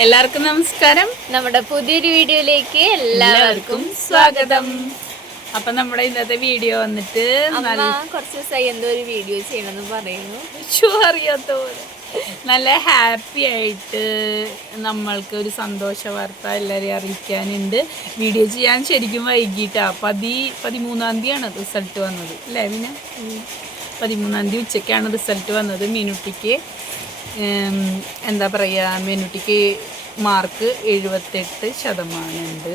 എല്ലാവർക്കും നമസ്കാരം. നമ്മുടെ പുതിയൊരു വീഡിയോയിലേക്ക് എല്ലാവർക്കും സ്വാഗതം. അപ്പൊ നമ്മുടെ ഇന്നത്തെ വീഡിയോ വന്നിട്ട് കുറച്ച് ദിവസമായി എന്തോ ഒരു വീഡിയോ ചെയ്യണമെന്ന് പറയുന്നു. അറിയാത്ത പോലെ നല്ല ഹാപ്പി ആയിട്ട് നമ്മൾക്ക് ഒരു സന്തോഷ വാർത്ത എല്ലാവരെയും അറിയിക്കാനുണ്ട്. വീഡിയോ ചെയ്യാൻ ശരിക്കും വൈകിട്ടാ 13-ാം തീയതിയാണ് റിസൾട്ട് വന്നത് അല്ലേ? പിന്നെ 13-ാം തീയതി ഉച്ചയ്ക്കാണ് റിസൾട്ട് വന്നത്. മീനുട്ടിക്ക് എന്താ പറയുക, മീനുട്ടിക്ക് മാർക്ക് 78% ഉണ്ട്.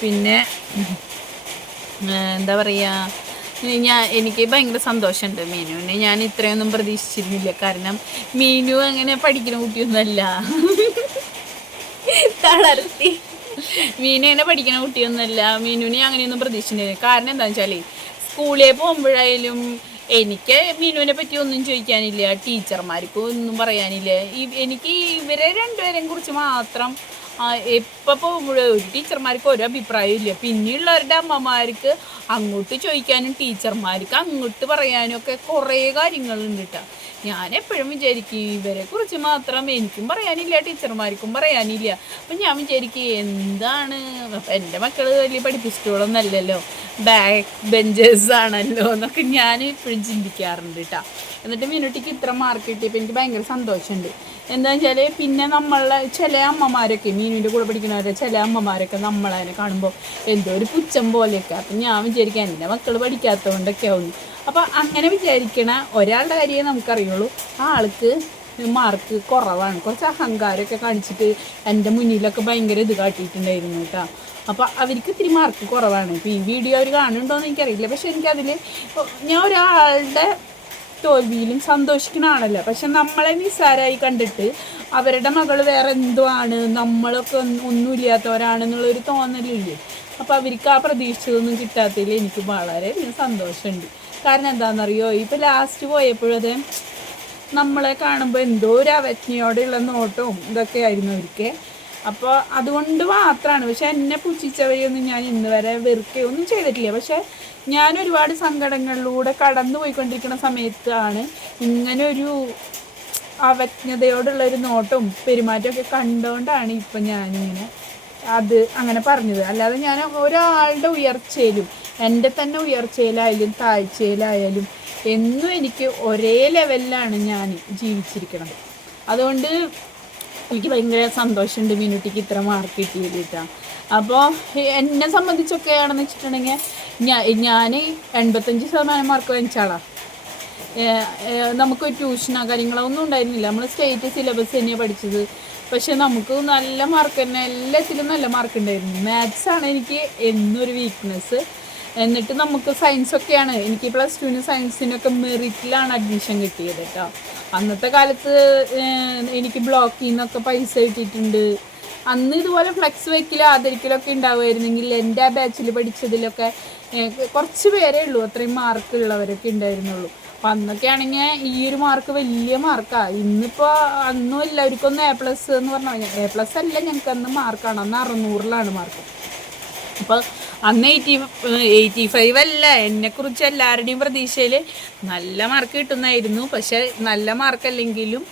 പിന്നെ എന്താ പറയുക, എനിക്ക് ഭയങ്കര സന്തോഷമുണ്ട് മീനുവിനെ. ഞാൻ ഇത്രയൊന്നും പ്രതീക്ഷിച്ചിരുന്നില്ല. കാരണം മീനു അങ്ങനെ പഠിക്കുന്ന കുട്ടിയൊന്നുമല്ല, തളർത്തി. മീനു അങ്ങനെ പഠിക്കുന്ന കുട്ടിയൊന്നുമല്ല. മീനുവിനെ അങ്ങനെയൊന്നും പ്രതീക്ഷിച്ചിട്ടില്ല. കാരണം എന്താണെന്ന് വെച്ചാൽ സ്കൂളിൽ പോകുമ്പോഴായാലും എനിക്ക് മീനുവിനെ പറ്റി ഒന്നും ചോദിക്കാനില്ല, ടീച്ചർമാർക്ക് ഒന്നും പറയാനില്ല. എനിക്ക് ഇവരെ രണ്ടുപേരെയും കുറിച്ച് മാത്രം എപ്പോൾ പോകുമ്പോഴും ഒരു ടീച്ചർമാർക്ക് ഒരു അഭിപ്രായം ഇല്ല. പിന്നെയുള്ളവരുടെ അമ്മമാർക്ക് അങ്ങോട്ട് ചോദിക്കാനും ടീച്ചർമാർക്ക് അങ്ങോട്ട് പറയാനും ഒക്കെ കുറേ കാര്യങ്ങളുണ്ട് കേട്ടോ. ഞാൻ എപ്പോഴും വിചാരിക്കും ഇവരെ കുറിച്ച് മാത്രം എനിക്കും പറയാനില്ല, ടീച്ചർമാർക്കും പറയാനില്ല. അപ്പം ഞാൻ വിചാരിക്കും എന്താണ്, അപ്പം എൻ്റെ മക്കൾ വലിയ പഠിപ്പിച്ചിട്ടുള്ളൊന്നല്ലല്ലോ, ബാക്ക് ബെഞ്ചേഴ്സ് ആണല്ലോ എന്നൊക്കെ ഞാൻ ഇപ്പോഴും ചിന്തിക്കാറുണ്ട് കേട്ടോ. എന്നിട്ട് മീനുട്ടിക്ക് ഇത്ര മാർക്ക് കിട്ടിയപ്പോൾ എനിക്ക് ഭയങ്കര സന്തോഷമുണ്ട്. എന്താണെന്ന് വെച്ചാൽ പിന്നെ നമ്മളെ ചില അമ്മമാരൊക്കെ, മീനുവിൻ്റെ കൂടെ പഠിക്കുന്നവരെ ചില അമ്മമാരൊക്കെ നമ്മളതിനെ കാണുമ്പോൾ എന്തോ ഒരു പുച്ഛം പോലെയൊക്കെ. അപ്പം ഞാൻ വിചാരിക്കാം എൻ്റെ മക്കൾ പഠിക്കാത്തതുകൊണ്ടൊക്കെ ആവുന്നു. അപ്പോൾ അങ്ങനെ വിചാരിക്കണ ഒരാളുടെ കാര്യമേ നമുക്കറിയുള്ളൂ, ആ ആൾക്ക് മാർക്ക് കുറവാണ്. കുറച്ച് അഹങ്കാരമൊക്കെ കാണിച്ചിട്ട് എൻ്റെ മുന്നിലൊക്കെ ഭയങ്കര ഇത് കാട്ടിയിട്ടുണ്ടായിരുന്നു കേട്ടോ. അപ്പോൾ അവർക്ക് ഇത്തിരി മാർക്ക് കുറവാണ്. ഇപ്പോൾ ഈ വീഡിയോ അവർ കാണുന്നുണ്ടോയെന്ന് എനിക്കറിയില്ല. പക്ഷെ എനിക്കതിൽ ഞാൻ ഒരാളുടെ തോൽവിയിലും സന്തോഷിക്കണമാണല്ലോ. പക്ഷെ നമ്മളെ നിസ്സാരമായി കണ്ടിട്ട് അവരുടെ മകൾ വേറെ എന്തോ ആണ്, നമ്മളൊക്കെ ഒന്നുമില്ലാത്തവരാണെന്നുള്ളൊരു തോന്നലില്ലേ. അപ്പോൾ അവർക്ക് ആ പ്രതീക്ഷിച്ചതൊന്നും കിട്ടാത്തതിൽ എനിക്ക് വളരെ സന്തോഷമുണ്ട്. കാരണം എന്താണെന്നറിയോ, ഇപ്പോൾ ലാസ്റ്റ് പോയപ്പോഴും അത് നമ്മളെ കാണുമ്പോൾ എന്തോ ഒരു അവജ്ഞയോടെയുള്ള നോട്ടവും ഇതൊക്കെ ആയിരുന്നു അവർക്ക്. അപ്പോൾ അതുകൊണ്ട് മാത്രമാണ്. പക്ഷെ എന്നെ പുച്ഛിച്ചവരെയൊന്നും ഞാൻ ഇന്ന് വരെ വെറുക്കുകയൊന്നും ചെയ്തിട്ടില്ല. പക്ഷെ ഞാൻ ഒരുപാട് സങ്കടങ്ങളിലൂടെ കടന്നു പോയിക്കൊണ്ടിരിക്കുന്ന സമയത്താണ് ഇങ്ങനൊരു അവജ്ഞതയോടുള്ളൊരു നോട്ടവും പെരുമാറ്റമൊക്കെ കണ്ടുകൊണ്ടാണ് ഇപ്പം ഞാനിങ്ങനെ അത് അങ്ങനെ പറഞ്ഞത്. അല്ലാതെ ഞാൻ ഒരാളുടെ ഉയർച്ചയിലും എൻ്റെ തന്നെ ഉയർച്ചയിലായാലും താഴ്ചയിലായാലും എന്നും എനിക്ക് ഒരേ ലെവലിലാണ് ഞാൻ ജീവിച്ചിരിക്കുന്നത്. അതുകൊണ്ട് എനിക്ക് ഭയങ്കര സന്തോഷമുണ്ട് മീനുട്ടിക്ക് ഇത്ര മാർക്ക് കിട്ടിയത് കേട്ടോ. അപ്പോൾ എന്നെ സംബന്ധിച്ചൊക്കെയാണെന്ന് വെച്ചിട്ടുണ്ടെങ്കിൽ ഞാൻ 85% മാർക്ക് വാങ്ങിച്ചാളാണ്. നമുക്ക് ട്യൂഷനോ കാര്യങ്ങളോ ഒന്നും ഉണ്ടായിരുന്നില്ല. നമ്മൾ സ്റ്റേറ്റ് സിലബസ് തന്നെയാണ് പഠിച്ചത്. പക്ഷെ നമുക്ക് നല്ല മാർക്ക് തന്നെ, എല്ലാത്തിലും നല്ല മാർക്ക് ഉണ്ടായിരുന്നു. മാത്സാണ് എനിക്ക് എന്നൊരു വീക്ക്നെസ്. എന്നിട്ട് നമുക്ക് സയൻസൊക്കെയാണ്, എനിക്ക് +2 സയൻസിനൊക്കെ മെറിറ്റിലാണ് അഡ്മിഷൻ കിട്ടിയത് കേട്ടോ. അന്നത്തെ കാലത്ത് എനിക്ക് ബ്ലോക്കിൽ നിന്നൊക്കെ പൈസ കിട്ടിയിട്ടുണ്ട്. അന്ന് ഇതുപോലെ ഫ്ലെക്സ് വയ്ക്കലോ ആദരിക്കലൊക്കെ ഉണ്ടാവുമായിരുന്നെങ്കിൽ എൻ്റെ ആ ബാച്ചിൽ പഠിച്ചതിലൊക്കെ കുറച്ച് പേരേ ഉള്ളൂ അത്രയും മാർക്ക് ഉള്ളവരൊക്കെ ഉണ്ടായിരുന്നുള്ളൂ. അപ്പം അന്നൊക്കെ ആണെങ്കിൽ ഈ ഒരു മാർക്ക് വലിയ മാർക്കാണ്. ഇന്നിപ്പോൾ അന്നും എല്ലാവർക്കൊന്നും A+ എന്ന് പറഞ്ഞാൽ A+ അല്ല, ഞങ്ങൾക്ക് അന്ന് മാർക്കാണ്. അന്ന് 600-ലാണ് മാർക്ക്. അപ്പോൾ അന്ന് 85 അല്ല, എന്നെക്കുറിച്ച് എല്ലാവരുടെയും പ്രതീക്ഷയിൽ നല്ല മാർക്ക് കിട്ടുന്നതായിരുന്നു. പക്ഷെ നല്ല മാർക്കല്ലെങ്കിലും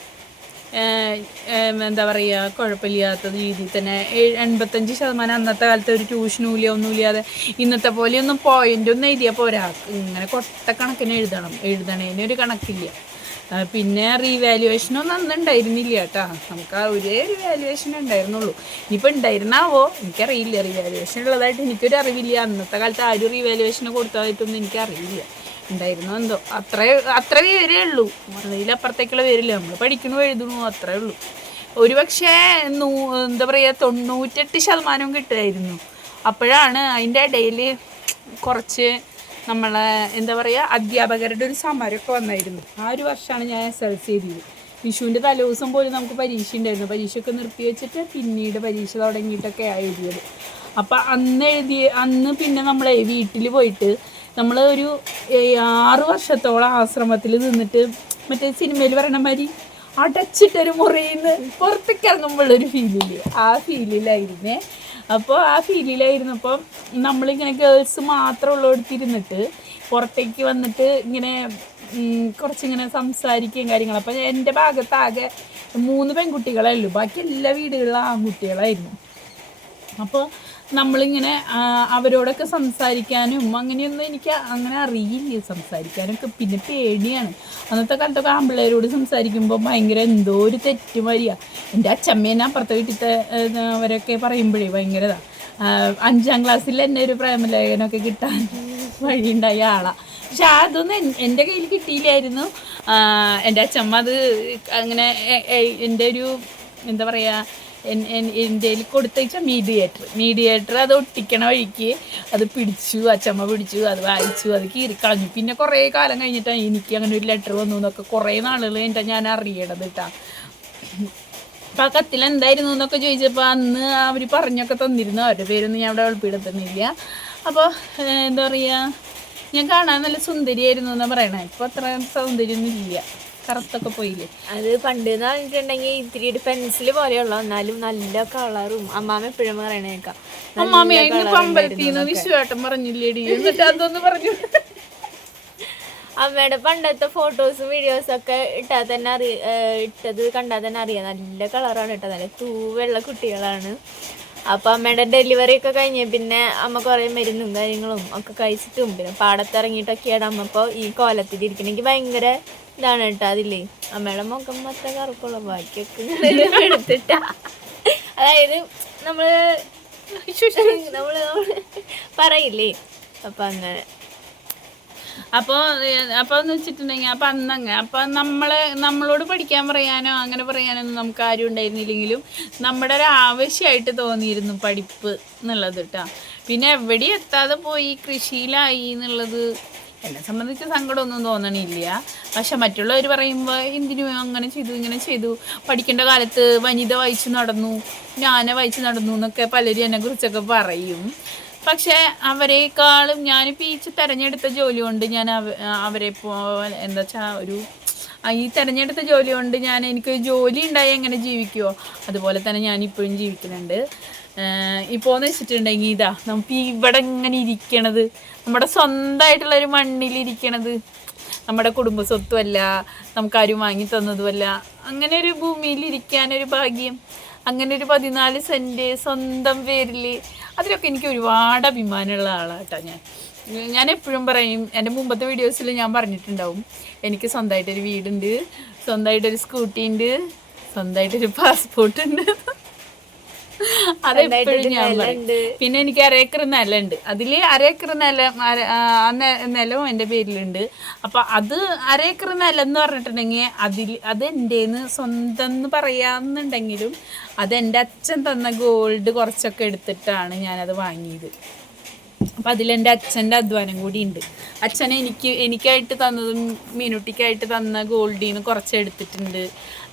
എന്താ പറയുക, കുഴപ്പമില്ലാത്ത രീതിയിൽ തന്നെ 85% അന്നത്തെ കാലത്ത് ഒരു ട്യൂഷനും ഇല്ല, ഒന്നുമില്ലാതെ ഇന്നത്തെ പോലെയൊന്നും പോയിൻ്റൊന്നും എഴുതിയാൽ പോരാ, ഇങ്ങനെ കൊട്ടക്കണക്കിന് എഴുതണേനൊരു കണക്കില്ല. പിന്നെ റീവാലുവേഷനൊന്നും അന്ന് ഉണ്ടായിരുന്നില്ല കേട്ടോ. നമുക്ക് ആ ഒരേ റിവാലുവേഷൻ ഉണ്ടായിരുന്നുള്ളൂ. ഇനിയിപ്പോൾ ഉണ്ടായിരുന്നാവോ എനിക്കറിയില്ല. റീവാലുവേഷൻ ഉള്ളതായിട്ട് എനിക്കൊരു അറിവില്ല. അന്നത്തെ കാലത്ത് ആരും റീവാലുവേഷന് കൊടുത്തതായിട്ടൊന്നും എനിക്കറിയില്ല. ഉണ്ടായിരുന്നോ എന്തോ, അത്ര പേരേ ഉള്ളൂ. അതിലപ്പുറത്തേക്കുള്ള പേരില്ല. നമ്മൾ പഠിക്കണു എഴുതണു അത്രേ ഉള്ളൂ. ഒരു പക്ഷേ എന്താ പറയുക 98% കിട്ടുമായിരുന്നു. അപ്പോഴാണ് അതിൻ്റെ ഇടയിൽ കുറച്ച് നമ്മളെ എന്താ പറയുക അധ്യാപകരുടെ ഒരു സമരമൊക്കെ വന്നായിരുന്നു. ആ ഒരു വർഷമാണ് ഞാൻ SLC എഴുതിയത്. വിഷുവിൻ്റെ തലേദിവസം പോലും നമുക്ക് പരീക്ഷ ഉണ്ടായിരുന്നു. പരീക്ഷയൊക്കെ നിർത്തി വെച്ചിട്ട് പിന്നീട് പരീക്ഷ തുടങ്ങിയിട്ടൊക്കെ എഴുതിയത്. അപ്പം അന്ന് പിന്നെ നമ്മൾ വീട്ടിൽ പോയിട്ട് നമ്മൾ ഒരു 6 വർഷത്തോളം ആശ്രമത്തിൽ നിന്നിട്ട് മറ്റേ സിനിമയിൽ പറയണ മാതിരി അടച്ചിട്ടൊരു മുറിയിൽ നിന്ന് പുറത്തേക്ക് ഇറങ്ങുമ്പോഴൊരു ഫീലില്ലേ, ആ ഫീലിലായിരുന്നേ. അപ്പോൾ ആ ഫീലിലായിരുന്നപ്പം നമ്മളിങ്ങനെ ഗേൾസ് മാത്രമുള്ളടുത്തിരുന്നിട്ട് പുറത്തേക്ക് വന്നിട്ട് ഇങ്ങനെ കുറച്ചിങ്ങനെ സംസാരിക്കുകയും കാര്യങ്ങൾ. അപ്പം എൻ്റെ ഭാഗത്താകെ 3 പെൺകുട്ടികളേ ഉള്ളൂ, ബാക്കി എല്ലാ വീടുകളിലും ആൺകുട്ടികളായിരുന്നു. അപ്പോൾ നമ്മളിങ്ങനെ അവരോടൊക്കെ സംസാരിക്കാനും അങ്ങനെയൊന്നും എനിക്ക് അങ്ങനെ അറിയില്ല, സംസാരിക്കാനൊക്കെ പിന്നെ പേടിയാണ്. അന്നത്തെ കാലത്തൊക്കെ ആൺപിള്ളേരോട് സംസാരിക്കുമ്പോൾ ഭയങ്കര എന്തോ ഒരു തെറ്റുമാരിയാണ്. എൻ്റെ അച്ഛമ്മേനെ അപ്പുറത്തെ വീട്ടിലത്തെ അവരൊക്കെ പറയുമ്പോഴേ ഭയങ്കര 5ാം ക്ലാസ്സിൽ എന്നെ ഒരു പ്രേമലേഖനമൊക്കെ കിട്ടാൻ വഴിയുണ്ടായ ആളാണ്. പക്ഷെ അതൊന്നും എൻ്റെ കയ്യിൽ കിട്ടിയില്ലായിരുന്നു. എൻ്റെ അച്ഛമ്മ അത് അങ്ങനെ എൻ്റെ ഒരു എന്താ പറയുക, എൻ്റെ കയ്യിൽ കൊടുത്തയച്ച മീഡിയേറ്റർ അത് ഒട്ടിക്കണ വഴിക്ക് അത് അച്ഛമ്മ പിടിച്ചു, അത് വായിച്ചു, അത് കീറിക്കളഞ്ഞു. പിന്നെ കുറേ കാലം കഴിഞ്ഞിട്ടാണ് എനിക്ക് അങ്ങനെ ഒരു ലെറ്റർ വന്നു എന്നൊക്കെ കുറേ നാളുകൾ കഴിഞ്ഞിട്ടാണ് ഞാൻ അറിയണത് കേട്ടോ. അപ്പം ആ കത്തിൽ എന്തായിരുന്നു എന്നൊക്കെ ചോദിച്ചപ്പോൾ അന്ന് അവർ പറഞ്ഞൊക്കെ തന്നിരുന്നു. അവരുടെ പേരൊന്നും ഞാൻ അവിടെ വെളുപ്പിടുത്തുന്നില്ല. അപ്പോൾ എന്താ പറയുക, ഞാൻ കാണാൻ നല്ല സുന്ദരിയായിരുന്നു എന്നാണ് പറയണേ. ഇപ്പോൾ അത്ര സൗന്ദര്യമൊന്നും ഇല്ല, കറുത്തൊക്കെ പോയില്ലേ. അത് പണ്ട് എന്ന് പറഞ്ഞിട്ടുണ്ടെങ്കിൽ ഇത്തിരി ഒരു പെൻസിൽ പോലെയുള്ള, എന്നാലും നല്ല കളറും. അമ്മാമ എപ്പോഴും പറയണേക്കാം, അമ്മാമ അമ്പലത്തിന്ന് വിശ്വാട്ടം പറഞ്ഞില്ലേടി, എന്നിട്ട് അതൊന്ന് പറഞ്ഞു. അമ്മയുടെ പണ്ടത്തെ ഫോട്ടോസും വീഡിയോസും ഒക്കെ ഇട്ടാൽ തന്നെ ഇട്ടത് കണ്ടാൽ തന്നെ അറിയാം, നല്ല കളറാണ് ഇട്ടത്, നല്ല തൂവെള്ള കുട്ടികളാണ്. അപ്പം അമ്മയുടെ ഡെലിവറി ഒക്കെ കഴിഞ്ഞ് പിന്നെ അമ്മ കുറേ മരുന്നും കാര്യങ്ങളും ഒക്കെ കഴിച്ചിട്ടും പിന്നെ പാടത്തിറങ്ങിയിട്ടൊക്കെയാണ് അമ്മ ഇപ്പോൾ ഈ കോലത്തിലിരിക്കണം. എനിക്ക് ഭയങ്കര ഇതാണ് കേട്ടോ അതില്ലേ, അമ്മയുടെ മുഖം മൊത്തം കറുപ്പുള്ള, ബാക്കിയൊക്കെ എടുത്തിട്ടാ. അതായത് നമ്മള് പറയില്ലേ, അപ്പം അങ്ങനെ. അപ്പോൾ എന്ന് വെച്ചിട്ടുണ്ടെങ്കിൽ അപ്പം അന്നങ്ങനെ അപ്പം നമ്മളോട് പഠിക്കാൻ പറയാനോ അങ്ങനെ പറയാനൊന്നും നമുക്ക് ആരും ഉണ്ടായിരുന്നില്ലെങ്കിലും നമ്മുടെ ഒരു ആവശ്യമായിട്ട് തോന്നിയിരുന്നു പഠിപ്പ് എന്നുള്ളത് കേട്ടോ. പിന്നെ എവിടെ എത്താതെ പോയി കൃഷിയിലായി എന്നുള്ളത് എന്നെ സംബന്ധിച്ച് സങ്കടമൊന്നും തോന്നണില്ല. പക്ഷെ മറ്റുള്ളവർ പറയുമ്പോൾ എന്തിനു അങ്ങനെ ചെയ്തു ഇങ്ങനെ ചെയ്തു, പഠിക്കേണ്ട കാലത്ത് വനിത വായിച്ച് നടന്നു, ഞാനെ വായിച്ച് നടന്നു എന്നൊക്കെ പലരും എന്നെ കുറിച്ചൊക്കെ പറയും. പക്ഷേ അവരെക്കാളും ഞാനിപ്പോൾ ഈ തിരഞ്ഞെടുത്ത ജോലി കൊണ്ട് ഞാൻ അവരെ എന്താ വെച്ചാൽ ഈ തിരഞ്ഞെടുത്ത ജോലി കൊണ്ട് എനിക്ക് ജോലി ഉണ്ടായി എങ്ങനെ ജീവിക്കുമോ അതുപോലെ തന്നെ ഞാനിപ്പോഴും ജീവിക്കുന്നുണ്ട്. ഇപ്പോൾ എന്ന് വെച്ചിട്ടുണ്ടെങ്കിൽ ഇതാ നമുക്ക് ഇവിടെ ഇങ്ങനെ ഇരിക്കണത് നമ്മുടെ സ്വന്തമായിട്ടുള്ളൊരു മണ്ണിലിരിക്കണത് നമ്മുടെ കുടുംബ സ്വത്തുമല്ല, നമുക്കാരും വാങ്ങി തന്നതുമല്ല. അങ്ങനെ ഒരു ഭൂമിയിലിരിക്കാനൊരു ഭാഗ്യം, അങ്ങനെ ഒരു 14 സെൻറ്റ് സ്വന്തം പേരിൽ, അതിലൊക്കെ എനിക്ക് ഒരുപാട് അഭിമാനമുള്ള ആളാണ് കേട്ടോ. ഞാൻ എപ്പോഴും പറയും, എൻ്റെ മുമ്പത്തെ വീഡിയോസിൽ ഞാൻ പറഞ്ഞിട്ടുണ്ടാവും, എനിക്ക് സ്വന്തമായിട്ടൊരു വീടുണ്ട്, സ്വന്തമായിട്ടൊരു സ്കൂട്ടി ഉണ്ട്, സ്വന്തമായിട്ടൊരു പാസ്പോർട്ട് ഉണ്ട്. അതെപ്പോഴും ഞാൻ പറയും. പിന്നെ എനിക്ക് 1 ഏക്കർ നിലമുണ്ട്, അതിൽ 1 ഏക്കർ നിലവും എൻ്റെ പേരിലുണ്ട്. അപ്പം അത് 1 ഏക്കർ നിലം എന്ന് പറഞ്ഞിട്ടുണ്ടെങ്കിൽ അത് എൻ്റെന്ന് സ്വന്തം എന്ന് പറയാമെന്നുണ്ടെങ്കിലും അത് എൻ്റെ അച്ഛൻ തന്ന ഗോൾഡ് കുറച്ചൊക്കെ എടുത്തിട്ടാണ് ഞാനത് വാങ്ങിയത്. അപ്പം അതിലെൻ്റെ അച്ഛൻ്റെ അധ്വാനം കൂടി ഉണ്ട്. അച്ഛൻ എനിക്കായിട്ട് തന്നതും മീനുട്ടിക്കായിട്ട് തന്ന ഗോൾഡിൽ നിന്ന് കുറച്ച് എടുത്തിട്ടുണ്ട്.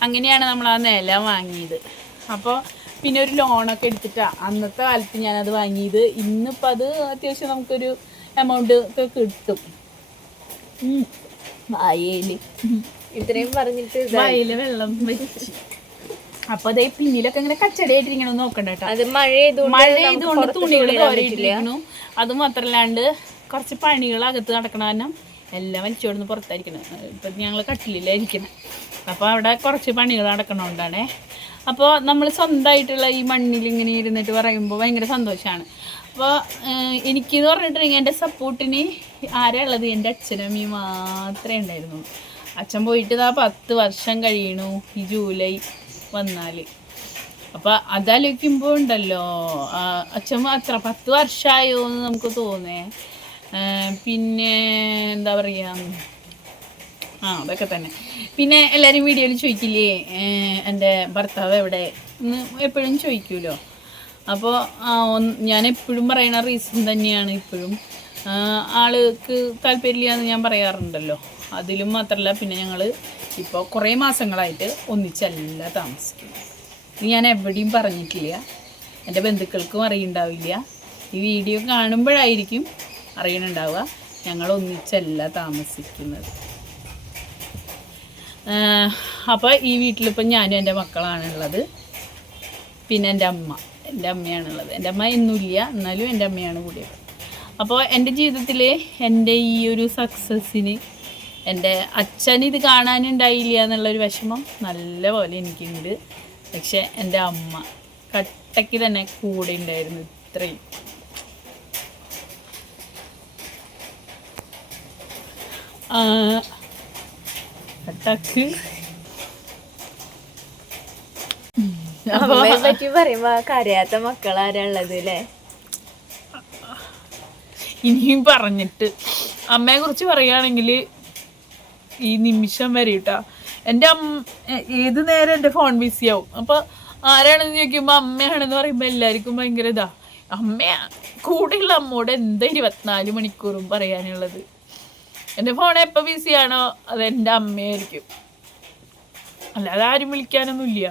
അങ്ങനെയാണ് നമ്മൾ ആ നില വാങ്ങിയത്. അപ്പോൾ പിന്നെ ഒരു ലോണൊക്കെ എടുത്തിട്ടാണ് അന്നത്തെ കാലത്ത് ഞാനത് വാങ്ങിയത്. ഇന്നിപ്പോൾ അത് അത്യാവശ്യം നമുക്കൊരു എമൗണ്ട് ഒക്കെ കിട്ടും. വായയിൽ ഇത്രയും പറഞ്ഞിട്ട് വായയിൽ വെള്ളം വെച്ച് അപ്പോൾ അതേ പിന്നിലൊക്കെ ഇങ്ങനെ കച്ചടയായിട്ടിരിക്കണം നോക്കണ്ട കേട്ടോ. അത് മഴ ചെയ്തുകൊണ്ട് തുണികൾ തോരയിട്ടിരിക്കണു. അത് മാത്രമല്ലാണ്ട് കുറച്ച് പണികൾ അകത്ത് നടക്കണ കാരണം എല്ലാം വലിച്ചോടുന്ന് പുറത്തായിരിക്കണം. ഇപ്പം ഞങ്ങൾ കട്ടിലില്ലായിരിക്കണം. അപ്പോൾ അവിടെ കുറച്ച് പണികൾ നടക്കണോണ്ടാണേ. അപ്പോൾ നമ്മൾ സ്വന്തമായിട്ടുള്ള ഈ മണ്ണിൽ ഇങ്ങനെ ഇരുന്നിട്ട് പറയുമ്പോൾ ഭയങ്കര സന്തോഷമാണ്. അപ്പോൾ എനിക്കെന്ന് പറഞ്ഞിട്ടുണ്ടെങ്കിൽ എൻ്റെ സപ്പോർട്ടിന് ആരാ ഉള്ളത്, എൻ്റെ അച്ഛനമ്മയും മാത്രമേ ഉണ്ടായിരുന്നുള്ളൂ. അച്ഛൻ പോയിട്ട് 10 വർഷം കഴിയണു ഈ ജൂലൈ വന്നാൽ. അപ്പോൾ അതാലോചിക്കുമ്പോൾ ഉണ്ടല്ലോ, അച്ഛൻ അത്ര 10 വർഷമായോ എന്ന് നമുക്ക് തോന്നേ. പിന്നെ എന്താ പറയുക, അതൊക്കെ തന്നെ. പിന്നെ എല്ലാവരും വീഡിയോയിൽ ചോദിക്കില്ലേ എൻ്റെ ഭർത്താവ് എവിടെ എന്ന് എപ്പോഴും ചോദിക്കുമല്ലോ. അപ്പോൾ ഞാൻ എപ്പോഴും പറയുന്ന റീസൺ തന്നെയാണ് ഇപ്പോഴും. ആൾക്ക് താല്പര്യമില്ല എന്ന് ഞാൻ പറയാറുണ്ടല്ലോ. അതിലും മാത്രമല്ല, പിന്നെ ഞങ്ങൾ ഇപ്പോൾ കുറേ മാസങ്ങളായിട്ട് ഒന്നിച്ചല്ല താമസിക്കുന്നത്. ഞാൻ എവിടെയും പറഞ്ഞിട്ടില്ല, എൻ്റെ ബന്ധുക്കൾക്കും അറിയുണ്ടാവില്ല. ഈ വീഡിയോ കാണുമ്പോഴായിരിക്കും അറിയണുണ്ടാവുക. ഞങ്ങൾ ഒന്നിച്ചല്ല താമസിക്കുന്നത്. അപ്പോൾ ഈ വീട്ടിലിപ്പം ഞാനും എൻ്റെ മക്കളാണുള്ളത്. പിന്നെ എൻ്റെ അമ്മയാണുള്ളത്. എൻ്റെ അമ്മ എന്നുമില്ല, എന്നാലും എൻ്റെ അമ്മയാണ് കൂടിയത്. അപ്പോൾ എൻ്റെ ജീവിതത്തിൽ എൻ്റെ ഈ ഒരു സക്സസ്സിന് എൻ്റെ അച്ഛൻ ഇത് കാണാനുണ്ടായില്ല എന്നുള്ളൊരു വിഷമം നല്ല പോലെ എനിക്കുണ്ട്. പക്ഷെ എൻ്റെ അമ്മ കട്ടയ്ക്ക് തന്നെ കൂടെ ഉണ്ടായിരുന്നു. ഇത്രയും കട്ടക്ക് അമ്മയെ പറ്റി പറയുമ്പോ കരയാത്ത മക്കളാരാ ഉള്ളത് അല്ലേ? ഇനിയും പറഞ്ഞിട്ട് അമ്മയെ കുറിച്ച് പറയുകയാണെങ്കിൽ ഈ നിമിഷം വരെ കേട്ടാ എൻ്റെ ഏത് നേരം എൻ്റെ ഫോൺ ബിസി ആവും. അപ്പോൾ ആരാണെന്ന് ചോദിക്കുമ്പോൾ അമ്മയാണെന്ന് പറയുമ്പോൾ എല്ലാവർക്കും ഭയങ്കര ഇതാ. അമ്മയാ കൂടെയുള്ള അമ്മോട് എന്താ 24 മണിക്കൂറും പറയാനുള്ളത്. എൻ്റെ ഫോൺ എപ്പോൾ ബിസിയാണോ അത് എൻ്റെ അമ്മയായിരിക്കും, അല്ലാതെ ആരും വിളിക്കാനൊന്നുമില്ല.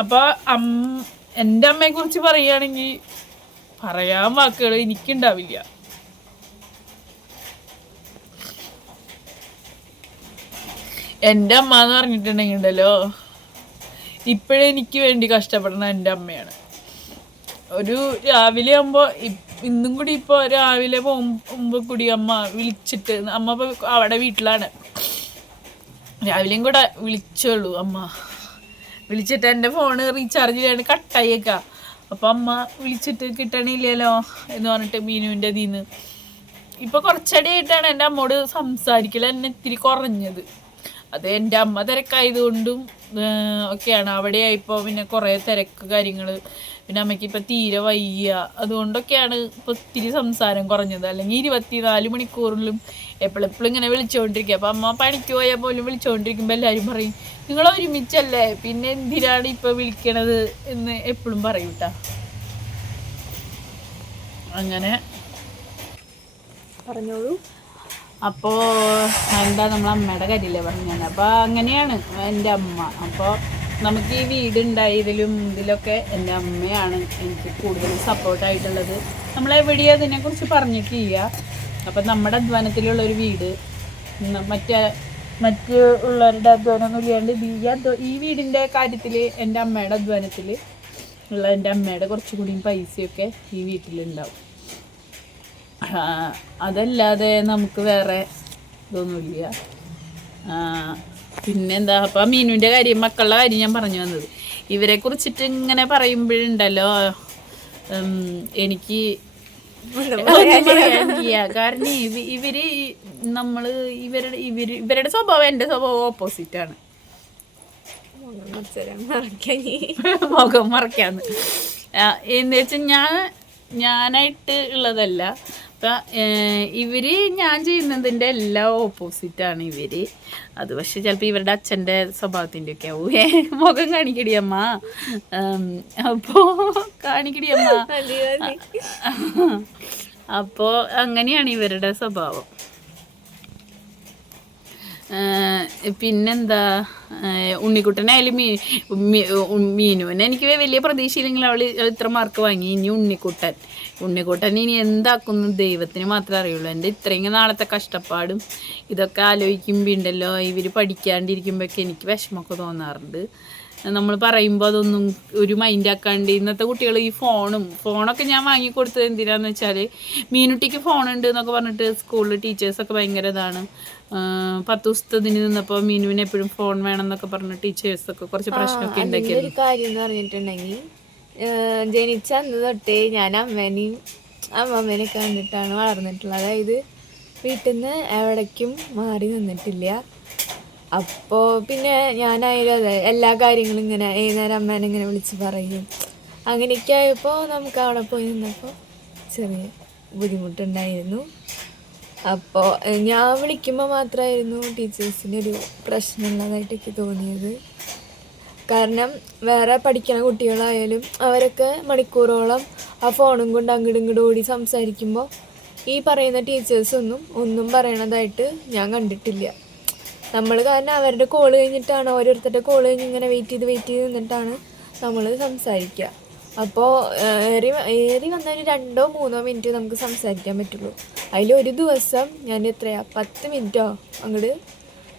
അപ്പോൾ എൻ്റെ അമ്മയെക്കുറിച്ച് പറയുകയാണെങ്കിൽ പറയാൻ വാക്കുകൾ എനിക്കുണ്ടാവില്ല. എൻ്റെ അമ്മ എന്ന് പറഞ്ഞിട്ടുണ്ടെങ്കിൽ ഉണ്ടല്ലോ, ഇപ്പോഴെനിക്ക് വേണ്ടി കഷ്ടപ്പെടുന്ന എൻ്റെ അമ്മയാണ്. ഒരു രാവിലെ ആകുമ്പോൾ ഇന്നും കൂടി ഇപ്പോൾ രാവിലെ പോകുമ്പോൾ കൂടി അമ്മ വിളിച്ചിട്ട്, അമ്മ ഇപ്പോൾ അവിടെ വീട്ടിലാണ്, രാവിലെയും കൂടെ വിളിച്ചോളൂ അമ്മ വിളിച്ചിട്ട് എൻ്റെ ഫോണ് റീചാർജ് ചെയ്യാണ്ട് കട്ടായേക്കാ. അപ്പോൾ അമ്മ വിളിച്ചിട്ട് കിട്ടണില്ലല്ലോ എന്ന് പറഞ്ഞിട്ട് മീനുവിൻ്റെ ഇതിന്ന് ഇപ്പോൾ കുറച്ചടിയായിട്ടാണ് എൻ്റെ അമ്മോട് സംസാരിക്കൽ എന്നെ ഇത്തിരി കുറഞ്ഞത്. അത് എൻ്റെ അമ്മ തിരക്കായതുകൊണ്ടും ഒക്കെയാണ്. അവിടെയായിപ്പോൾ പിന്നെ കുറേ തിരക്ക് കാര്യങ്ങൾ, പിന്നെ അമ്മയ്ക്ക് ഇപ്പോൾ തീരെ വയ്യ, അതുകൊണ്ടൊക്കെയാണ് ഇപ്പോൾ ഇത്തിരി സംസാരം കുറഞ്ഞത്. അല്ലെങ്കിൽ 24 മണിക്കൂറിലും എപ്പോഴെപ്പോഴും ഇങ്ങനെ വിളിച്ചുകൊണ്ടിരിക്കുക. അപ്പോൾ അമ്മ പണിക്ക് പോയാൽ പോലും വിളിച്ചുകൊണ്ടിരിക്കുമ്പോൾ എല്ലാവരും പറയും നിങ്ങൾ ഒരുമിച്ചല്ലേ, പിന്നെ എന്തിനാണ് ഇപ്പോൾ വിളിക്കണത് എന്ന് എപ്പോഴും പറയും കേട്ടോ. അങ്ങനെ പറഞ്ഞോളൂ. അപ്പോൾ എന്താ നമ്മൾ അമ്മയുടെ കാര്യമില്ലേ പറഞ്ഞത്. അപ്പോൾ അങ്ങനെയാണ് എൻ്റെ അമ്മ. അപ്പോൾ നമുക്ക് ഈ വീടുണ്ടായതിലും ഇതിലൊക്കെ എൻ്റെ അമ്മയാണ് എനിക്ക് കൂടുതൽ സപ്പോർട്ടായിട്ടുള്ളത്. നമ്മളെവിടെയും അതിനെക്കുറിച്ച് പറഞ്ഞിട്ടില്ല. അപ്പം നമ്മുടെ അധ്വാനത്തിലുള്ളൊരു വീട്, മറ്റ് ഉള്ളവരുടെ അധ്വാനമൊന്നും ഇല്ലാണ്ട് ഈ വീടിൻ്റെ കാര്യത്തിൽ എൻ്റെ അമ്മയുടെ അധ്വാനത്തിൽ ഉള്ള എൻ്റെ അമ്മയുടെ കുറച്ചുകൂടി പൈസയൊക്കെ ഈ വീട്ടിലുണ്ടാവും. അതല്ലാതെ നമുക്ക് വേറെ ഇതൊന്നുമില്ല. പിന്നെന്താ, അപ്പം മീനുവിൻ്റെ കാര്യം, മക്കളുടെ കാര്യം ഞാൻ പറഞ്ഞു വന്നത്. ഇവരെ കുറിച്ചിട്ട് ഇങ്ങനെ പറയുമ്പോഴുണ്ടല്ലോ എനിക്ക് കാരണം ഇവരുടെ സ്വഭാവം എൻ്റെ സ്വഭാവം ഓപ്പോസിറ്റാണ്. മുഖം മറക്കാന്ന് എന്ന് വെച്ചാൽ ഞാനായിട്ട് ഉള്ളതല്ല. അപ്പം ഞാൻ ചെയ്യുന്നതിൻ്റെ എല്ലാം ഓപ്പോസിറ്റാണ് ഇവർ. അത് പക്ഷെ ചിലപ്പോൾ ഇവരുടെ അച്ഛൻ്റെ സ്വഭാവത്തിൻ്റെ ഒക്കെ ആവും. മുഖം കാണിക്കടിയമ്മ, അപ്പോൾ കാണിക്കടിയമ്മ. അപ്പോൾ അങ്ങനെയാണ് ഇവരുടെ സ്വഭാവം. പിന്നെന്താ, ഉണ്ണിക്കുട്ടനായാലും മീനുവിനെ എനിക്ക് വലിയ പ്രതീക്ഷയില്ലെങ്കിൽ അവൾ ഇത്ര മാർക്ക് വാങ്ങി. ഇനി ഉണ്ണിക്കുട്ടൻ ഇനി എന്താക്കുന്നു ദൈവത്തിന് മാത്രമേ അറിയുള്ളൂ. എൻ്റെ ഇത്രയും നാളത്തെ കഷ്ടപ്പാടും ഇതൊക്കെ ആലോചിക്കുമ്പോൾ ഉണ്ടല്ലോ, ഇവർ പഠിക്കാണ്ടിരിക്കുമ്പോഴൊക്കെ എനിക്ക് വിഷമമൊക്കെ തോന്നാറുണ്ട്. നമ്മൾ പറയുമ്പോൾ അതൊന്നും ഒരു മൈൻഡാക്കാണ്ട് ഇന്നത്തെ കുട്ടികൾ ഈ ഫോണൊക്കെ ഞാൻ വാങ്ങിക്കൊടുത്തത് എന്തിനാന്ന് വെച്ചാൽ, മീനുട്ടിക്ക് ഫോണുണ്ട് എന്നൊക്കെ പറഞ്ഞിട്ട് സ്കൂളിൽ ടീച്ചേഴ്സൊക്കെ ഭയങ്കര ഇതാണ്. 10 ദിവസത്തിന് നിന്നപ്പോൾ മീനുവിന് എപ്പോഴും ഫോൺ വേണം എന്നൊക്കെ പറഞ്ഞ് ടീച്ചേഴ്സൊക്കെ കുറച്ച് പ്രശ്നമൊക്കെ ഉണ്ടാക്കിയത്. ഒരു കാര്യം എന്ന് പറഞ്ഞിട്ടുണ്ടെങ്കിൽ, ജനിച്ച അന്ന് തൊട്ടേ ഞാൻ അമ്മമ്മേനൊക്കെ കണ്ടിട്ടാണ് വളർന്നിട്ടുള്ളത്. അതായത് വീട്ടിൽ നിന്ന് എവിടേക്കും മാറി നിന്നിട്ടില്ല. അപ്പോൾ പിന്നെ ഞാനായാലും അതെ, എല്ലാ കാര്യങ്ങളും ഇങ്ങനെ ഏതുനേരം അമ്മേനെ ഇങ്ങനെ വിളിച്ച് പറയും. അങ്ങനെയൊക്കെ ആയപ്പോൾ നമുക്ക് അവിടെ പോയി നിന്നപ്പോൾ ചെറിയ ബുദ്ധിമുട്ടുണ്ടായിരുന്നു. അപ്പോൾ ഞാൻ വിളിക്കുമ്പോൾ മാത്രമായിരുന്നു ടീച്ചേഴ്സിനൊരു പ്രശ്നമുള്ളതായിട്ടൊക്കെ തോന്നിയത്. കാരണം വേറെ പഠിക്കുന്ന കുട്ടികളായാലും അവരൊക്കെ മണിക്കൂറോളം ആ ഫോണും കൊണ്ട് അങ്ങോട്ടും ഇങ്ങോട്ടും ഓടി സംസാരിക്കുമ്പോൾ ഈ പറയുന്ന ഒന്നും പറയണതായിട്ട് ഞാൻ കണ്ടിട്ടില്ല. നമ്മൾ കാരണം അവരുടെ കോള് കഴിഞ്ഞിട്ടാണ്, ഓരോരുത്തരുടെ കോള് കഴിഞ്ഞ് ഇങ്ങനെ വെയിറ്റ് ചെയ്ത് നിന്നിട്ടാണ് നമ്മൾ സംസാരിക്കുക. അപ്പോൾ ഏറി വന്ന ഒരു 2-3 മിനിറ്റ് നമുക്ക് സംസാരിക്കാൻ പറ്റുള്ളൂ. അതിലൊരു ദിവസം ഞാൻ 10 മിനിറ്റോ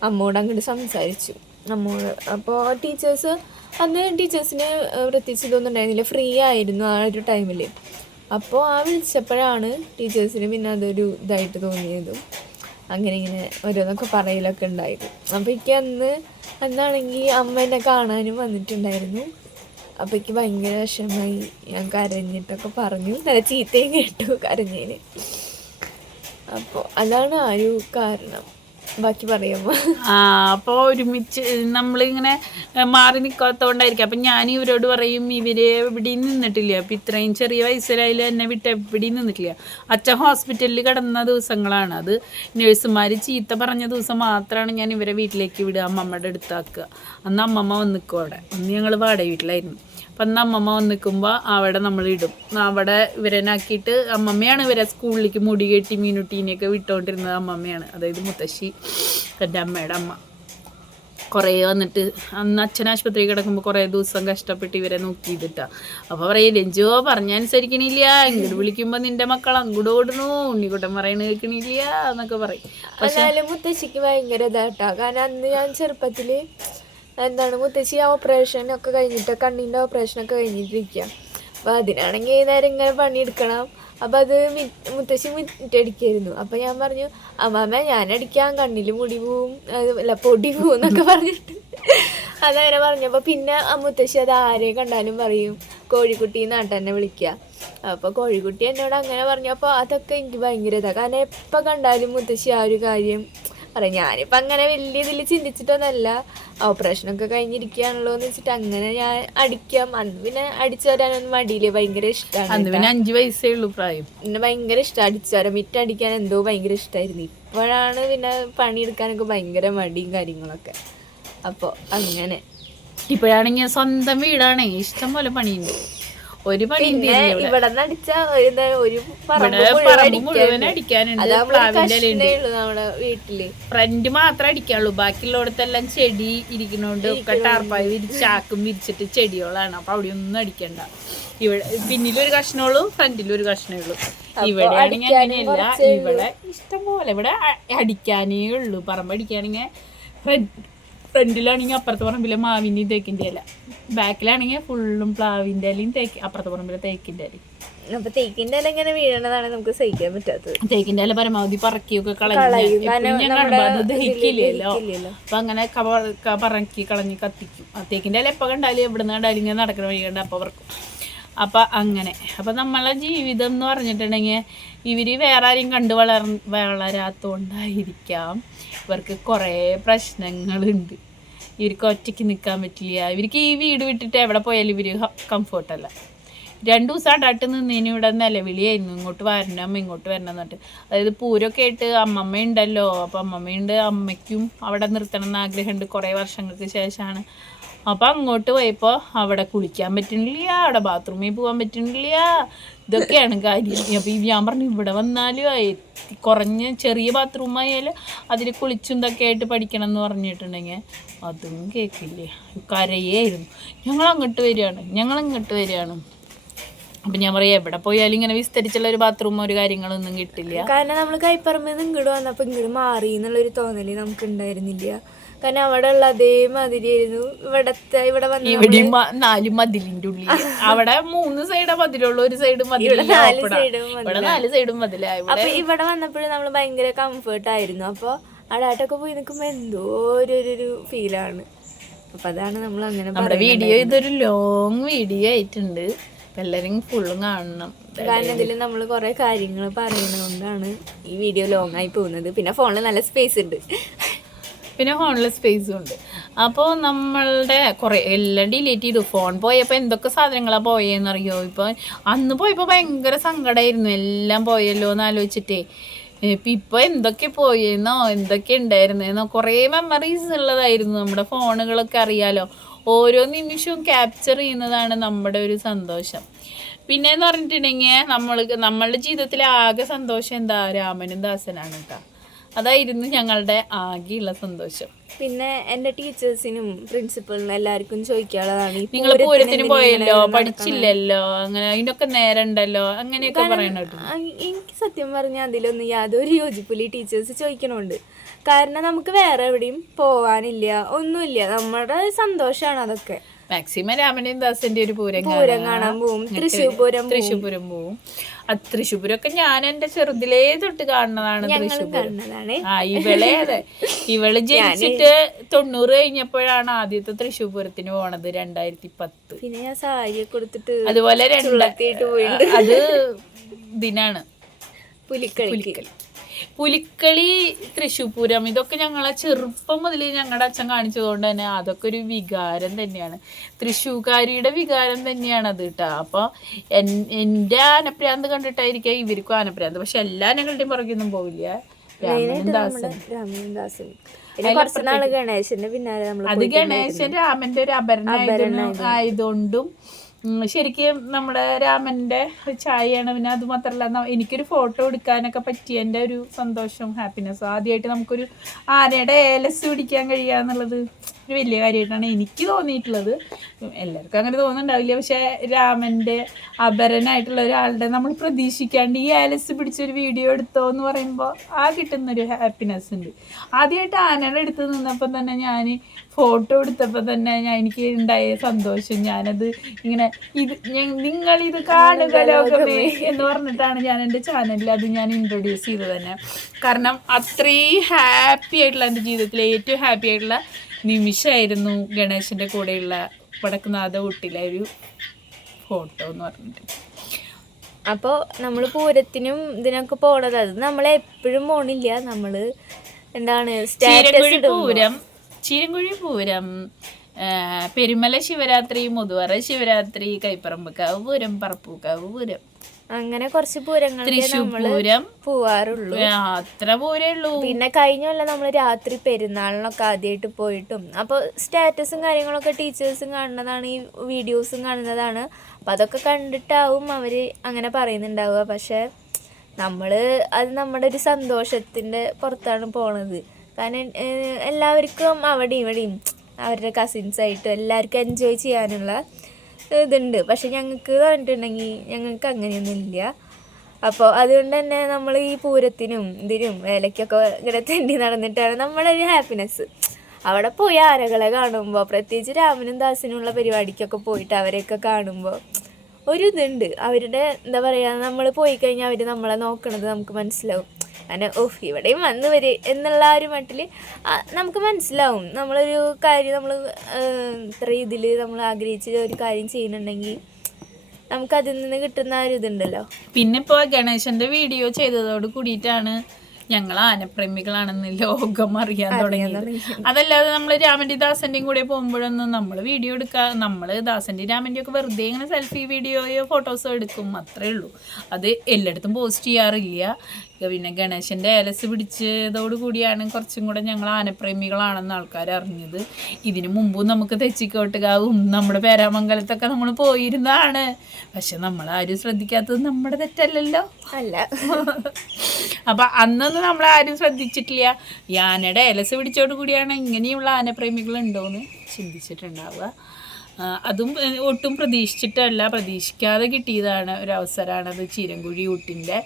അമ്മോട് അങ്ങോട്ട് സംസാരിച്ചു നമ്മോട്. അപ്പോൾ ടീച്ചേഴ്സിന് പ്രത്യേകിച്ച് ഇതൊന്നും ഉണ്ടായിരുന്നില്ല, ഫ്രീ ആയിരുന്നു ആ ഒരു ടൈമിൽ. അപ്പോൾ ആ വിളിച്ചപ്പോഴാണ് ടീച്ചേഴ്സിന് പിന്നെ അതൊരു ഇതായിട്ട് തോന്നിയതും അങ്ങനെ ഇങ്ങനെ ഓരോന്നൊക്കെ പറയലൊക്കെ ഉണ്ടായിരുന്നു. അപ്പോൾ എനിക്ക് അന്നാണെങ്കിൽ അമ്മ എന്നെ കാണാനും വന്നിട്ടുണ്ടായിരുന്നു. അപ്പോൾ എനിക്ക് ഭയങ്കര വിഷമമായി. ഞാൻ കരഞ്ഞിട്ടൊക്കെ പറഞ്ഞു, നല്ല ചീത്തയും കേട്ടു കരഞ്ഞതിന്. അപ്പോൾ അതാണ് ആ ഒരു കാരണം. ബാക്കി പറയുമ്പോൾ അപ്പോൾ ഒരുമിച്ച് നമ്മളിങ്ങനെ മാറി നിൽക്കാത്തതുകൊണ്ടായിരിക്കും. അപ്പം ഞാൻ ഇവരോട് പറയും, ഇവര് എവിടെയും നിന്നിട്ടില്ല. അപ്പം ഇത്രയും ചെറിയ വയസ്സിലായാലും എന്നെ വിട്ട് എവിടെയും നിന്നിട്ടില്ല. അച്ഛൻ ഹോസ്പിറ്റലിൽ കിടന്ന ദിവസങ്ങളാണ്. അത് നഴ്സുമാർ ചീത്ത പറഞ്ഞ ദിവസം മാത്രമാണ് ഞാൻ ഇവരെ വീട്ടിലേക്ക് വിടുക, അമ്മമ്മയുടെ അടുത്താക്കുക. അന്ന് അമ്മമ്മ വന്ന് നിൽക്കും അവിടെ. അന്ന് ഞങ്ങൾ വാടക വീട്ടിലായിരുന്നു. അപ്പം അന്ന് അമ്മമ്മ വന്ന് നിൽക്കുമ്പോൾ അവിടെ നമ്മൾ ഇടും. അവിടെ ഇവരെനാക്കിയിട്ട് അമ്മമ്മയാണ് ഇവരെ സ്കൂളിലേക്ക് മുടി കെട്ടി മീനുട്ടീനെയൊക്കെ വിട്ടുകൊണ്ടിരുന്നത് അമ്മമ്മയാണ്. അതായത് മുത്തശ്ശി, എൻ്റെ അമ്മയുടെ അമ്മ. കുറേ വന്നിട്ട് അന്ന് അച്ഛൻ ആശുപത്രി കിടക്കുമ്പോൾ കുറേ ദിവസം കഷ്ടപ്പെട്ട് ഇവരെ നോക്കിയിട്ടാണ്. അപ്പോൾ പറയും, രഞ്ജോ പറഞ്ഞനുസരിക്കണില്ല, ഇങ്ങോട്ട് വിളിക്കുമ്പോൾ നിൻ്റെ മക്കൾ അങ്ങോട്ട് ഓടുന്നു, ഉണ്ണിക്കുട്ടൻ പറയണ കേൾക്കണില്ല എന്നൊക്കെ പറയും. പക്ഷേ മുത്തശ്ശിക്ക് ഭയങ്കര ഇതാട്ടാ. കാരണം അന്ന് ഞാൻ ചെറുപ്പത്തിൽ മുത്തശ്ശി ഓപ്പറേഷനൊക്കെ കഴിഞ്ഞിട്ട്, കണ്ണിൻ്റെ ഓപ്പറേഷനൊക്കെ കഴിഞ്ഞിട്ടിരിക്കുക. അപ്പോൾ അതിനാണെങ്കിൽ നേരം ഇങ്ങനെ പണിയെടുക്കണം. അപ്പോൾ അത് മുത്തശ്ശി മിറ്റടിക്കായിരുന്നു. അപ്പോൾ ഞാൻ പറഞ്ഞു, അമ്മാമ്മ ഞാനടിക്കാം, കണ്ണിൽ മുടി പോവും, അല്ല പൊടി പോവും എന്നൊക്കെ പറഞ്ഞിട്ട് അതങ്ങനെ പറഞ്ഞപ്പോൾ പിന്നെ മുത്തശ്ശി അത് ആരെ കണ്ടാലും പറയും, കോഴിക്കുട്ടി എന്നാട്ട് തന്നെ വിളിക്കുക. അപ്പോൾ കോഴിക്കുട്ടി എന്നോട് അങ്ങനെ പറഞ്ഞപ്പോൾ അതൊക്കെ എനിക്ക് ഭയങ്കര ഇതാണ്. കാരണം എപ്പോൾ കണ്ടാലും മുത്തശ്ശി ആ ഒരു കാര്യം പറയാം. ഞാനിപ്പോൾ അങ്ങനെ വലിയ ഇതിൽ ചിന്തിച്ചിട്ടൊന്നല്ല, ഓപ്പറേഷനൊക്കെ കഴിഞ്ഞിരിക്കുകയാണല്ലോ എന്ന് വെച്ചിട്ട് അങ്ങനെ ഞാൻ അടിക്കാം. അന്ന് പിന്നെ അടിച്ചു വരാനൊന്നും മടിയില്ലേ, ഭയങ്കര ഇഷ്ടമാണ്. 5 വയസ്സേ ഉള്ളൂ പ്രായം. പിന്നെ ഭയങ്കര ഇഷ്ടം അടിച്ചു വരാൻ, മിറ്റടിക്കാൻ എന്തോ ഭയങ്കര ഇഷ്ടമായിരുന്നു. ഇപ്പോഴാണ് പിന്നെ പണിയെടുക്കാനൊക്കെ ഭയങ്കര മടിയും കാര്യങ്ങളൊക്കെ. അപ്പോൾ അങ്ങനെ ഇപ്പോഴാണെങ്കിൽ സ്വന്തം വീടാണേ, ഇഷ്ടം പോലെ പണിയുണ്ട്. ഒരു പണി ഇവിടെ അടിച്ച ഒരു മുഴുവൻ അടിക്കാനുണ്ട്. നമ്മുടെ വീട്ടില് ഫ്രണ്ട് മാത്രമേ അടിക്കാനുള്ളൂ, ബാക്കിയുള്ളടത്തെല്ലാം ചെടി ഇരിക്കുന്നോണ്ട് ഒക്കെ ടാർപ്പായി ചാക്കും വിരിച്ചിട്ട് ചെടികളാണ്. അപ്പൊ അവിടെ ഒന്നും അടിക്കണ്ട. ഇവിടെ പിന്നിലൊരു കഷ്ണമുള്ളൂ, ഫ്രണ്ടിലൊരു കഷ്ണേ ഉള്ളൂ. ഇവിടെ ആണെങ്കിൽ അങ്ങനെയല്ല, ഇവിടെ ഇഷ്ടം പോലെ ഇവിടെ അടിക്കാനേ ഉള്ളൂ. പറമ്പ് അടിക്കുകയാണെങ്കിൽ ഫ്രണ്ടിലാണെങ്കിൽ അപ്പുറത്തെ പറമ്പിലെ മാവിൻ്റെ തേക്കിൻ്റെ ഇല, ബാക്കിലാണെങ്കിൽ ഫുള്ളും പ്ലാവിൻ്റെ ഇലയും അപ്പുറത്തെ പറമ്പിലെ തേക്കിൻ്റെ ഇലയും. അപ്പൊ തേക്കിന്റെ ഇല ഇങ്ങനെ വീഴണതാണ് നമുക്ക് സഹിക്കാൻ പറ്റാത്തത്. തേക്കിൻ്റെ ഇല പരമാവധി പറക്കിയൊക്കെ കളയും, ദഹിക്കില്ലല്ലോ. അപ്പൊ അങ്ങനെ പറക്കി കളഞ്ഞ് കത്തിക്കും. തേക്കിൻ്റെ ഇല എപ്പോൾ കണ്ടാലും എവിടെ നിന്ന് കണ്ടാലും ഇങ്ങനെ നടക്കുന്ന വഴി കണ്ട അപ്പം പറക്കും. അപ്പം അങ്ങനെ. അപ്പം നമ്മളെ ജീവിതം എന്ന് പറഞ്ഞിട്ടുണ്ടെങ്കിൽ ഇവർ വേറെ ആരെയും കണ്ട് വളരാത്തതുകൊണ്ടായിരിക്കാം ഇവർക്ക് കുറേ പ്രശ്നങ്ങളുണ്ട്. ഇവർക്ക് ഒറ്റയ്ക്ക് നിൽക്കാൻ പറ്റില്ല. ഇവർക്ക് ഈ വീട് വിട്ടിട്ട് എവിടെ പോയാലും ഇവർ കംഫർട്ടല്ല. 2 ദിവസം അടാട്ട് നിന്നതിന് ഇവിടെ നിലവിളിയായിരുന്നു, ഇങ്ങോട്ട് വരണം ഇങ്ങോട്ട് വരണം എന്നിട്ട്. അതായത് പൂരമൊക്കെ ആയിട്ട് അമ്മമ്മ ഉണ്ടല്ലോ, അപ്പം അമ്മമ്മയുണ്ട്, അമ്മയ്ക്കും അവിടെ നിർത്തണം എന്ന് ആഗ്രഹമുണ്ട് കുറേ വർഷങ്ങൾക്ക് ശേഷമാണ്. അപ്പം അങ്ങോട്ട് പോയപ്പോൾ അവിടെ കുളിക്കാൻ പറ്റുന്നില്ല, അവിടെ ബാത്റൂമിൽ പോകാൻ പറ്റുന്നില്ല, ഇതൊക്കെയാണ് കാര്യം. അപ്പം ഞാൻ പറഞ്ഞു ഇവിടെ വന്നാലും കുറഞ്ഞ ചെറിയ ബാത്റൂം ആയാലും അതിൽ കുളിച്ചും ഇതൊക്കെ ആയിട്ട് പഠിക്കണം എന്ന് പറഞ്ഞിട്ടുണ്ടെങ്കിൽ അതും കേൾക്കില്ലേ, കരയായിരുന്നു. ഞങ്ങളിങ്ങോട്ട് വരികയാണ്. അപ്പം ഞാൻ പറയാം എവിടെ പോയാലും ഇങ്ങനെ വിസ്തരിച്ചുള്ള ഒരു ബാത്റൂമോ ഒരു കാര്യങ്ങളൊന്നും കിട്ടില്ല. കാരണം നമ്മൾ കൈപ്പറമ്പിൽ നിന്ന് ഇങ്ങോട്ട് വന്നപ്പോൾ ഇങ്ങോട്ട് മാറി എന്നുള്ളൊരു തോന്നല് നമുക്ക് ഉണ്ടായിരുന്നില്ല. കാരണം അവിടെ ഉള്ള അതേമാതിരിയായിരുന്നു ഇവിടെ വന്ന 4 മതിലിന്റെ ഉള്ളിൽ. അവിടെ 3 സൈഡാ മതിലുള്ളൂ, ഒരു സൈഡ് മതിൽ, 4 സൈഡും മതിലായി. അപ്പൊ ഇവിടെ വന്നപ്പോഴും നമ്മൾ ഭയങ്കര കംഫേർട്ടായിരുന്നു. അപ്പോൾ അടാട്ടൊക്കെ പോയി നിൽക്കുമ്പോൾ എന്തോ ഒരു ഫീലാണ്. അപ്പൊ അതാണ് നമ്മൾ അങ്ങനെ നമ്മുടെ വീഡിയോ ഇതൊരു ലോങ് വീഡിയോ ആയിട്ടുണ്ട്, എല്ലാവരും ഫുള്ളും കാണണം. കാരണം ഇതിൽ നമ്മൾ കുറേ കാര്യങ്ങൾ പറയുന്നതുകൊണ്ടാണ് ഈ വീഡിയോ ലോങ് ആയി പോകുന്നത്. പിന്നെ ഫോണിൽ നല്ല സ്പേസ് ഉണ്ട്, പിന്നെ ഫോണിൽ സ്പേസും ഉണ്ട്. അപ്പോൾ നമ്മളുടെ കുറേ എല്ലാം ഡിലീറ്റ് ചെയ്തു. ഫോൺ പോയപ്പോൾ എന്തൊക്കെ സാധനങ്ങളാണ് പോയെന്നറിയോ? ഇപ്പോൾ അന്ന് പോയപ്പോൾ ഭയങ്കര സങ്കടമായിരുന്നു, എല്ലാം പോയല്ലോ എന്ന് ആലോചിച്ചിട്ടേ. ഇപ്പോൾ എന്തൊക്കെ പോയെന്നോ എന്തൊക്കെ ഉണ്ടായിരുന്നോ കുറേ മെമ്മറീസ് ഉള്ളതായിരുന്നു. നമ്മുടെ ഫോണുകളൊക്കെ അറിയാലോ, ഓരോ നിമിഷവും ക്യാപ്ചർ ചെയ്യുന്നതാണ് നമ്മുടെ ഒരു സന്തോഷം. പിന്നെയെന്ന് പറഞ്ഞിട്ടുണ്ടെങ്കിൽ നമ്മളുടെ ജീവിതത്തിലെ ആകെ സന്തോഷം എന്താ? രാമനും ദാസനാണ് കേട്ടോ. അതായിരുന്നു ഞങ്ങളുടെ ആകെയുള്ള സന്തോഷം. പിന്നെ എൻ്റെ ടീച്ചേഴ്സിനും പ്രിൻസിപ്പളിനും എല്ലാവർക്കും ചോദിക്കാനുള്ളതാണ്, നിങ്ങൾ പൂരത്തിന് പോയല്ലോ, പഠിച്ചില്ലല്ലോ, അങ്ങനെ അതിനൊക്കെ നേരം ഉണ്ടല്ലോ, അങ്ങനെയൊക്കെ പറയണോ? എനിക്ക് സത്യം പറഞ്ഞാൽ അതിലൊന്നും യാതൊരു യോജിപ്പില്ല. ടീച്ചേഴ്സ് ചോദിക്കണുണ്ട്. കാരണം നമുക്ക് വേറെ എവിടെയും പോവാനില്ല, ഒന്നുമില്ല, നമ്മുടെ സന്തോഷമാണ് അതൊക്കെ. മാക്സിമം രാമന്റെയും ദാസന്റെ ഒരു പൂരം കാണാൻ പോവും. തൃശ്ശൂർ പൂരം പോവും. തൃശ്ശൂർ പൂരമൊക്കെ ഞാൻ എന്റെ ചെറുതിലേ തൊട്ട് കാണുന്നതാണ് തൃശ്ശൂർ പൂരം. ഇവള് ജനിച്ചിട്ട് 90 കഴിഞ്ഞപ്പോഴാണ് ആദ്യത്തെ തൃശ്ശൂർ പൂരത്തിന് പോണത് 2010. പിന്നെ ഞാൻ സാരി കൊടുത്തിട്ട് അതുപോലെ അത് ദിനാണ് പുലിക്കളി, തൃശ്ശൂർ പൂരം. ഇതൊക്കെ ഞങ്ങളെ ചെറുപ്പം മുതൽ ഞങ്ങളുടെ അച്ഛൻ കാണിച്ചതുകൊണ്ട് തന്നെ അതൊക്കെ ഒരു വികാരം തന്നെയാണ്, തൃശ്ശൂർക്കാരിയുടെ വികാരം തന്നെയാണ് അത് കേട്ടോ. അപ്പൊ എന്റെ ആനപ്രാന്ത് കണ്ടിട്ടായിരിക്കാം ഇവർക്കും ആനപ്രാന്ത്. പക്ഷെ എല്ലാ ആനകളുടെയും പുറകൊന്നും പോവില്ല. അത് ഗണേശൻ രാമന്റെ ഒരു ആയതുകൊണ്ടും ശരിക്കും നമ്മുടെ രാമന്റെ ചായയാണ്. പിന്നെ അത് മാത്രമല്ല എനിക്കൊരു ഫോട്ടോ എടുക്കാനൊക്കെ പറ്റിയ ഒരു സന്തോഷം, ഹാപ്പിനെസ്. ആദ്യമായിട്ട് നമുക്കൊരു ആനയുടെ ഏലസ് പിടിക്കാൻ കഴിയുക എന്നുള്ളത് ഒരു വലിയ കാര്യമായിട്ടാണ് എനിക്ക് തോന്നിയിട്ടുള്ളത്. എല്ലാവർക്കും അങ്ങനെ തോന്നുന്നുണ്ടാവില്ല. പക്ഷെ രാമന്റെ അപരനായിട്ടുള്ള ഒരാളുടെ നമ്മൾ പ്രതീക്ഷിക്കാണ്ട് ഈ ഏലസ് പിടിച്ചൊരു വീഡിയോ എടുത്തോ എന്ന് പറയുമ്പോൾ കിട്ടുന്നൊരു ഹാപ്പിനെസ് ഉണ്ട്. ആദ്യമായിട്ട് ആനയുടെ അടുത്ത് നിന്നപ്പോൾ തന്നെ ഞാൻ ഫോട്ടോ എടുത്തപ്പോൾ തന്നെ എനിക്ക് ഉണ്ടായ സന്തോഷം, ഞാനത് ഇങ്ങനെ നിങ്ങളിത് കാണുക ലോകമേ എന്ന് പറഞ്ഞിട്ടാണ് ഞാൻ എൻ്റെ ചാനലിൽ അത് ഞാൻ ഇൻട്രൊഡ്യൂസ് ചെയ്തത് തന്നെ. കാരണം അത്രയും ഹാപ്പി ആയിട്ടുള്ള എൻ്റെ ജീവിതത്തിലെ ഏറ്റവും ഹാപ്പി ആയിട്ടുള്ള നിമിഷമായിരുന്നു ഗണേശൻ്റെ കൂടെയുള്ള വടക്കുന്നാഥ ഊട്ടിയിലെ ഒരു ഫോട്ടോ എന്ന് പറഞ്ഞിട്ട്. അപ്പോൾ നമ്മൾ പൂരത്തിനും ഇതിനൊക്കെ പോണത് അത് നമ്മളെപ്പോഴും പോണില്ല. നമ്മൾ എന്താണ് ചീരങ്കുഴി പൂരം, പെരുമല ശിവരാത്രി, മുതുവറ ശിവരാത്രി, കൈപ്പറമ്പക്കാവ് പൂരം, പറപ്പൂക്കാവ് പൂരം, അങ്ങനെ കുറച്ച് പൂരങ്ങൾ തൃശ്ശൂരം പോവാറുള്ളൂ. അത്ര പൂരേ ഉള്ളൂ. പിന്നെ കഴിഞ്ഞല്ല നമ്മൾ രാത്രി പെരുന്നാളിനൊക്കെ ആദ്യമായിട്ട് പോയിട്ടും അപ്പോൾ സ്റ്റാറ്റസും കാര്യങ്ങളൊക്കെ ടീച്ചേഴ്സും കാണുന്നതാണ്, ഈ വീഡിയോസും കാണുന്നതാണ്. അപ്പം അതൊക്കെ കണ്ടിട്ടാവും അവർ അങ്ങനെ പറയുന്നുണ്ടാവുക. പക്ഷെ അത് നമ്മുടെ ഒരു സന്തോഷത്തിൻ്റെ പുറത്താണ് പോണത്. കാരണം എല്ലാവർക്കും അവിടെയും ഇവിടെയും അവരുടെ കസിൻസായിട്ടും എല്ലാവർക്കും എൻജോയ് ചെയ്യാനുള്ള ഇതുണ്ട്. പക്ഷെ ഞങ്ങൾക്ക് പറഞ്ഞിട്ടുണ്ടെങ്കിൽ ഞങ്ങൾക്ക് അങ്ങനെയൊന്നും ഇല്ല. അപ്പോൾ അതുകൊണ്ട് തന്നെ നമ്മൾ ഈ പൂരത്തിനും ഇതിനും വേലയ്ക്കൊക്കെ ഇങ്ങനെ തെണ്ടി നടന്നിട്ടാണ് നമ്മളൊരു ഹാപ്പിനെസ്. അവിടെ പോയി ആനകളെ കാണുമ്പോൾ, പ്രത്യേകിച്ച് രാമനും ദാസനുള്ള പരിപാടിക്കൊക്കെ പോയിട്ട് അവരെയൊക്കെ കാണുമ്പോൾ ഒരു ഇതുണ്ട്. അവരുടെ എന്താ പറയുക, നമ്മൾ പോയി കഴിഞ്ഞാൽ അവർ നമ്മളെ നോക്കണത് നമുക്ക് മനസ്സിലാവും. അങ്ങനെ ഇവിടെയും വന്ന് വരെ എന്നുള്ള ഒരു മട്ടിൽ നമുക്ക് മനസ്സിലാവും. നമ്മളൊരു കാര്യം നമ്മൾ ഇത്ര ഇതിൽ നമ്മൾ ആഗ്രഹിച്ച് ഒരു കാര്യം ചെയ്യുന്നുണ്ടെങ്കിൽ നമുക്കതിൽ നിന്ന് കിട്ടുന്ന ഒരു ഇതുണ്ടല്ലോ. പിന്നെ ഇപ്പോൾ ഗണേശൻ്റെ വീഡിയോ ചെയ്തതോട് കൂടിയിട്ടാണ് ഞങ്ങൾ ആനപ്രേമികളാണെന്ന് ലോകം അറിയാൻ തുടങ്ങിയത്. അതല്ലാതെ നമ്മൾ രാമൻ്റെ ദാസൻ്റെയും കൂടെ പോകുമ്പോഴൊന്നും നമ്മൾ വീഡിയോ നമ്മൾ ദാസൻ്റെ രാമൻ്റെ ഒക്കെ വെറുതെ ഇങ്ങനെ സെൽഫി വീഡിയോയോ ഫോട്ടോസോ എടുക്കും, അത്രേ ഉള്ളൂ. അത് എല്ലായിടത്തും പോസ്റ്റ് ചെയ്യാറില്ല. പിന്നെ ഗണേശൻ്റെ ഏലസ് പിടിച്ചതോടു കൂടിയാണ് കുറച്ചും കൂടെ ഞങ്ങൾ ആനപ്രേമികളാണെന്ന് ആൾക്കാർ അറിഞ്ഞത്. ഇതിനു മുമ്പും നമുക്ക് തെച്ചിക്കോട്ടുകാവും നമ്മുടെ പേരാമംഗലത്തൊക്കെ നമ്മൾ പോയിരുന്നതാണ്. പക്ഷെ നമ്മളാരും ശ്രദ്ധിക്കാത്തത് നമ്മുടെ തെറ്റല്ലല്ലോ. അല്ല. അപ്പം അന്നൊന്നും നമ്മളാരും ശ്രദ്ധിച്ചിട്ടില്ല. ഈ ആനയുടെ ഏലസ് പിടിച്ചോടു കൂടിയാണ് ഇങ്ങനെയുള്ള ആനപ്രേമികളുണ്ടോയെന്ന് ചിന്തിച്ചിട്ടുണ്ടാവുക. അതും ഒട്ടും പ്രതീക്ഷിക്കാതെ കിട്ടിയതാണ് ഒരവസരമാണത്. ചീരങ്കുഴി ഊട്ടിൻ്റെ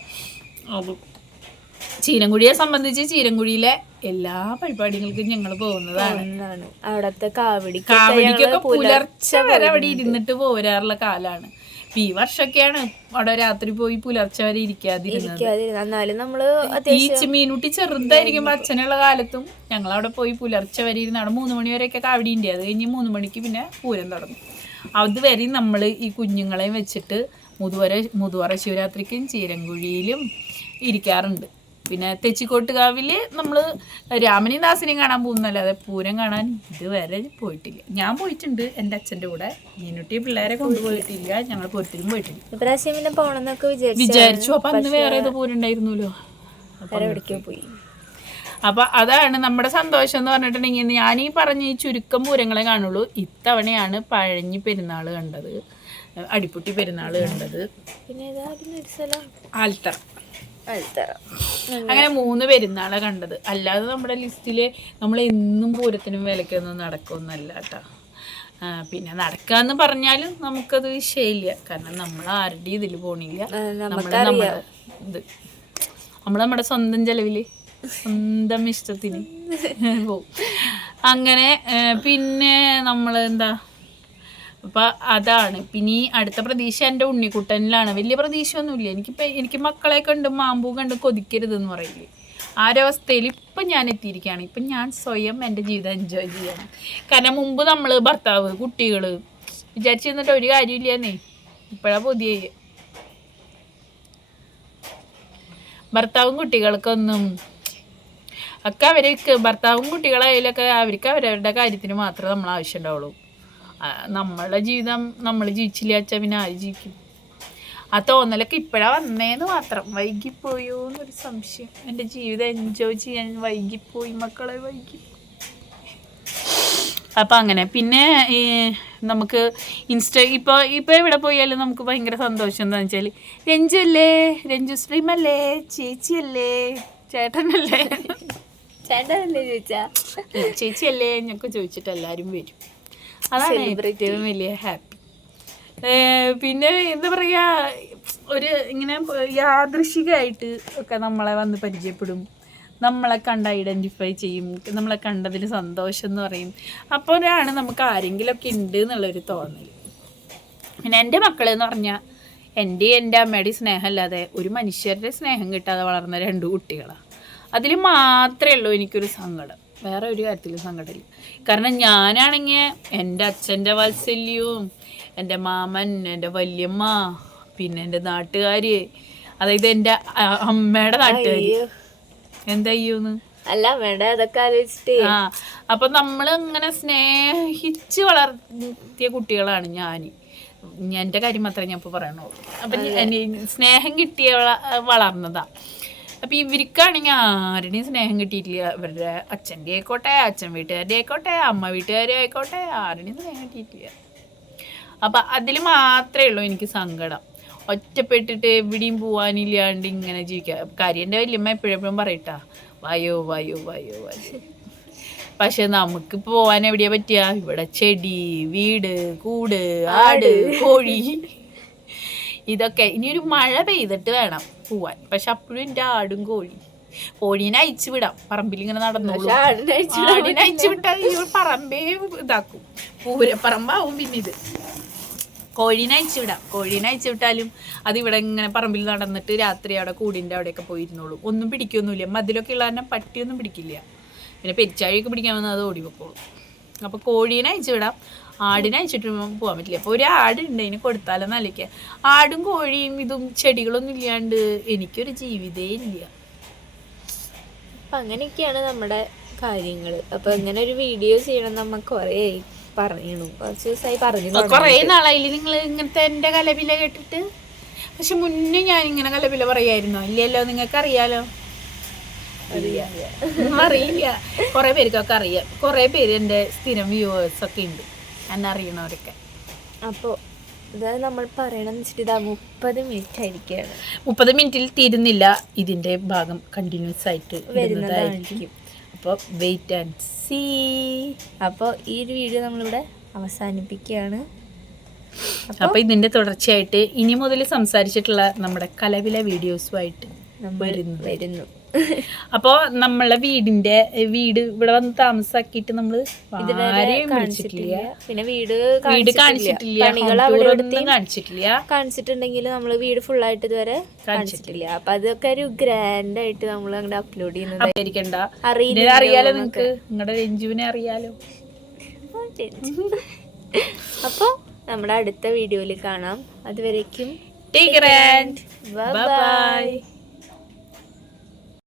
ചീരങ്കുഴിയെ സംബന്ധിച്ച് ചീരങ്കുഴിയിലെ എല്ലാ പരിപാടികൾക്കും ഞങ്ങൾ പോകുന്നതാണ്. അവിടത്തെ കാവടിക്കൊക്കെ പുലർച്ചെ വരെ അവിടെ ഇരുന്നിട്ട് പോരാറുള്ള കാലാണ്. ഈ വർഷമൊക്കെയാണ് അവിടെ രാത്രി പോയി പുലർച്ചെ വരെ ഇരിക്കാതിരുന്നത്. ഈ മീനുട്ടി ചെറുതായിരിക്കുമ്പോൾ അച്ഛനുള്ള കാലത്തും ഞങ്ങൾ അവിടെ പോയി പുലർച്ചെ വരെ ഇരുന്ന് അവിടെ 3 മണി വരെയൊക്കെ കാവടി ഉണ്ട്. അത് കഴിഞ്ഞ് 3 മണിക്ക് പിന്നെ പൂരം തുടങ്ങും. അതുവരെ നമ്മൾ ഈ കുഞ്ഞുങ്ങളെയും വെച്ചിട്ട് മുതുവറ ശിവരാത്രിക്കും ചീരങ്കുഴിയിലും ഇരിക്കാറുണ്ട്. പിന്നെ തെച്ചിക്കോട്ടുകാവിൽ നമ്മൾ രാമനെയും ദാസനെയും കാണാൻ പോകുന്നല്ലാതെ പൂരം കാണാൻ ഇതുവരെ പോയിട്ടില്ല. ഞാൻ പോയിട്ടുണ്ട് എൻ്റെ അച്ഛൻ്റെ കൂടെ, മീനുട്ടി പിള്ളേരെ കൊണ്ടുപോയിട്ടില്ല. ഞങ്ങൾ പൂരത്തിലും പോയിട്ടില്ല. വിചാരിച്ചു. അപ്പം അന്ന് വേറെ ഏതോ പൂരം ഉണ്ടായിരുന്നല്ലോ, പോയി. അപ്പം അതാണ് നമ്മുടെ സന്തോഷം എന്ന് പറഞ്ഞിട്ടുണ്ടെങ്കിൽ ഞാൻ ഈ പറഞ്ഞ ഈ ചുരുക്കം പൂരങ്ങളെ കാണുള്ളൂ. ഇത്തവണയാണ് പഴഞ്ഞി പെരുന്നാൾ കണ്ടത്, അടിപ്പുട്ടി പെരുന്നാൾ കണ്ടത്, പിന്നെ ആൽത്തറ. അങ്ങനെ 3 പെരുന്നാളെ കണ്ടത്. അല്ലാതെ നമ്മുടെ ലിസ്റ്റിൽ നമ്മൾ എന്നും പൂരത്തിനും വിലക്കൊന്നും നടക്കുമെന്നല്ല കേട്ടോ. പിന്നെ നടക്കാന്ന് പറഞ്ഞാലും നമുക്കത് വിഷയമില്ല. കാരണം നമ്മൾ ആരുടെ ഇതിൽ പോണില്ല. നമ്മുടെ സ്വന്തം ചെലവിൽ സ്വന്തം ഇഷ്ടത്തിന് പോവും. അങ്ങനെ പിന്നെ നമ്മൾ അപ്പം അതാണ്. പിന്നെ ഈ അടുത്ത പ്രതീക്ഷ എൻ്റെ ഉണ്ണിക്കുട്ടനിലാണ്. വലിയ പ്രതീക്ഷയൊന്നുമില്ല. എനിക്ക് മക്കളെ കണ്ട് മാമ്പൂ കണ്ട് കൊതിക്കരുതെന്ന് പറയില്ലേ, ആ ഒരവസ്ഥയിൽ ഇപ്പം ഞാൻ എത്തിയിരിക്കുകയാണ്. ഇപ്പം ഞാൻ സ്വയം എൻ്റെ ജീവിതം എൻജോയ് ചെയ്യണം. കാരണം മുമ്പ് നമ്മൾ ഭർത്താവ് കുട്ടികൾ വിചാരിച്ചു തന്നിട്ട് ഒരു കാര്യമില്ലെന്നേ. ഇപ്പോഴാണ് പുതിയ ഭർത്താവും കുട്ടികൾക്കൊന്നും ഒക്കെ അവർക്ക് ഭർത്താവും കുട്ടികളായാലൊക്കെ അവർക്ക് അവരവരുടെ കാര്യത്തിന് മാത്രമേ നമ്മൾ ആവശ്യം ഉണ്ടാവുള്ളൂ. നമ്മളുടെ ജീവിതം നമ്മൾ ജീവിച്ചില്ല വെച്ചാൽ പിന്നെ ആര് ജീവിക്കും? ആ തോന്നലൊക്കെ ഇപ്പോഴാണ് വന്നേന്ന് മാത്രം. വൈകിപ്പോയോ എന്നൊരു സംശയം. എൻ്റെ ജീവിതം എൻജോയ് ചെയ്യാൻ വൈകിപ്പോയി മക്കളെ, വൈകി. അപ്പം അങ്ങനെ. പിന്നെ നമുക്ക് ഇപ്പോൾ എവിടെ പോയാലും നമുക്ക് ഭയങ്കര സന്തോഷം എന്താണെന്ന് വെച്ചാൽ രഞ്ജു അല്ലേ, രഞ്ജു സ്ട്രീമല്ലേ, ചേച്ചിയല്ലേ, ചേട്ടനല്ലേ, ചേട്ടനല്ലേ ചോദിച്ചാ ചേച്ചിയല്ലേ എന്നൊക്കെ ചോദിച്ചിട്ട് എല്ലാവരും വരും. അതാണ് ഏറ്റവും വലിയ ഹാപ്പി. പിന്നെ എന്താ പറയുക, ഒരു ഇങ്ങനെ യാദൃശികമായിട്ട് ഒക്കെ നമ്മളെ വന്ന് പരിചയപ്പെടും, നമ്മളെ കണ്ട് ഐഡൻറ്റിഫൈ ചെയ്യും, നമ്മളെ കണ്ടതിൽ സന്തോഷം എന്ന് പറയും. അപ്പോഴാണ് നമുക്ക് ആരെങ്കിലുമൊക്കെ ഉണ്ട് എന്നുള്ളൊരു തോന്നൽ. പിന്നെ എൻ്റെ മക്കളെന്ന് പറഞ്ഞാൽ എൻ്റെ അമ്മയുടെ സ്നേഹമല്ലാതെ ഒരു മനുഷ്യരുടെ സ്നേഹം കിട്ടാതെ വളർന്ന 2 കുട്ടികളാണ്. അതിൽ മാത്രമേ ഉള്ളൂ എനിക്കൊരു സങ്കടം, വേറെ ഒരു കാര്യത്തിലും സങ്കടമില്ല. കാരണം ഞാനാണെങ്കിൽ എൻ്റെ അച്ഛൻ്റെ വാത്സല്യവും എൻ്റെ മാമൻ, എൻ്റെ വല്യമ്മ, പിന്നെ എൻ്റെ നാട്ടുകാർ, അതായത് എൻ്റെ അമ്മയുടെ നാട്ടുകാർ. എന്തായ്യോന്ന് അല്ല അമ്മയുടെ അതൊക്കെ ആലോചിച്ചിട്ട് അപ്പം നമ്മൾ ഇങ്ങനെ സ്നേഹിച്ച് വളർത്തിയ കുട്ടികളാണ് ഞാൻ. എൻ്റെ കാര്യം മാത്രമേ ഞാൻ ഇപ്പോൾ പറയണുള്ളൂ. അപ്പം സ്നേഹം കിട്ടിയ വളർന്നതാണ്. അപ്പം ഇവർക്കാണെങ്കിൽ ആരുടെയും സ്നേഹം കിട്ടിയിട്ടില്ല. ഇവരുടെ അച്ഛൻ്റെ ആയിക്കോട്ടെ, അച്ഛൻ വീട്ടുകാരുടെ ആയിക്കോട്ടെ, അമ്മ വീട്ടുകാരെ ആയിക്കോട്ടെ, ആരുടെയും സ്നേഹം കിട്ടിയിട്ടില്ല. അപ്പം അതിൽ മാത്രമേ ഉള്ളൂ എനിക്ക് സങ്കടം. ഒറ്റപ്പെട്ടിട്ട് എവിടെയും പോകാനില്ലാണ്ട് ഇങ്ങനെ ജീവിക്കുക. കാര്യം എൻ്റെ വല്യമ്മ എപ്പോഴെപ്പോഴും പറയട്ടാ, വായോ വായോ വായോ വായോ. പക്ഷെ നമുക്ക് പോകാൻ എവിടെയാ പറ്റുക? ഇവിടെ ചെടി, വീട്, കൂട്, ആട്, കോഴി, ഇതൊക്കെ. ഇനിയൊരു മഴ പെയ്തിട്ട് വേണം പോവാൻ. പക്ഷെ അപ്പോഴും എൻ്റെ ആടും കോഴീനെ അയച്ചു വിടാം, പറമ്പിൽ ഇങ്ങനെ നടന്നോളൂ. ആടിനെ അയച്ചു വിട്ടാൽ പറമ്പേ ഇതാക്കും, പൂരപ്പറമ്പാവും. പിന്നെ ഇത് കോഴീനെ അയച്ചു വിടാം. കോഴീനെ അയച്ചു വിട്ടാലും അതിവിടെ ഇങ്ങനെ പറമ്പിൽ നടന്നിട്ട് രാത്രി അവിടെ കൂടിൻ്റെ അവിടെയൊക്കെ പോയിരുന്നോളൂ. ഒന്നും പിടിക്കൊന്നുമില്ല. മതിലൊക്കെ ഉള്ള കാരണം പട്ടിയൊന്നും പിടിക്കില്ല. പിന്നെ പെരിച്ചാഴിയൊക്കെ പിടിക്കാൻ വന്നാൽ അത് ഓടി വെക്കോളൂ. അപ്പോൾ കോഴീനെ അയച്ചു വിടാം, ആടിനെ അയച്ചിട്ട് പോകാൻ പറ്റില്ല. അപ്പോൾ ഒരു ആടുണ്ട്, അതിന് കൊടുത്താലോ നല്ലിക്കുക. ആടും കോഴിയും ഇതും ചെടികളൊന്നും ഇല്ലാണ്ട് എനിക്കൊരു ജീവിതേ ഇല്ല. അപ്പം അങ്ങനെയൊക്കെയാണ് നമ്മുടെ കാര്യങ്ങൾ. അപ്പോൾ ഇങ്ങനെ ഒരു വീഡിയോ ചെയ്യണം നമ്മൾ കുറേ പറയണു, കുറച്ച് ദിവസമായി പറഞ്ഞു. കുറേ നാളായില്ലേ നിങ്ങൾ ഇങ്ങനത്തെ എൻ്റെ കലപില കേട്ടിട്ട്? പക്ഷെ മുന്നേ ഞാൻ ഇങ്ങനെ കലപില പറയായിരുന്നോ? ഇല്ലല്ലോ, നിങ്ങൾക്ക് അറിയാലോ. അറിയില്ല, കുറേ പേർക്കൊക്കെ അറിയാം. കുറേ പേര് എൻ്റെ സ്ഥിരം വ്യൂവേഴ്സൊക്കെ ഉണ്ട്, എന്നെ അറിയണവരൊക്കെ. അപ്പോൾ ഇതായത് നമ്മൾ പറയണമെന്ന് വെച്ചിട്ട് ഇതാ 30 മിനിറ്റ് ആയിരിക്കുകയാണ്. 30 മിനിറ്റിൽ തീരുന്നില്ല. ഇതിൻ്റെ ഭാഗം കണ്ടിന്യൂസ് ആയിട്ട് വരുന്നതായിരിക്കും. അപ്പോൾ വെയിറ്റ് ആൻഡ് സീ. അപ്പോൾ ഈ ഒരു വീഡിയോ നമ്മളിവിടെ അവസാനിപ്പിക്കുകയാണ്. അപ്പോൾ ഇതിൻ്റെ തുടർച്ചയായിട്ട് ഇനി മുതൽ സംസാരിച്ചിട്ടുള്ള നമ്മുടെ കലവില വീഡിയോസുമായിട്ട് വരുന്നു. അപ്പോൾ നമ്മളെ വീട് ഇവിടെ വന്ന് താമസാക്കിയിട്ട് നമ്മൾ ആരെയും വിളിച്ചിട്ടില്ല, പിന്നെ വീട് കാണിച്ചിട്ടില്ല, കാണിച്ചിട്ടുണ്ടെങ്കിൽ നമ്മൾ വീട് ഫുള്ളായിട്ട് ഇതുവരെ കാണിച്ചിട്ടില്ല. അപ്പൊ അതൊക്കെ ഒരു ഗ്രാൻഡ് ആയിട്ട് നമ്മൾ അങ്ങനെ അപ്ലോഡ് ചെയ്യുന്നത് അറിയാലോ, നിങ്ങക്ക് നിങ്ങളുടെ രഞ്ജുവിനെ അറിയാലോ. അപ്പോൾ നമ്മുടെ അടുത്ത വീഡിയോയിൽ കാണാം. അതുവരേക്കും take care and bye bye.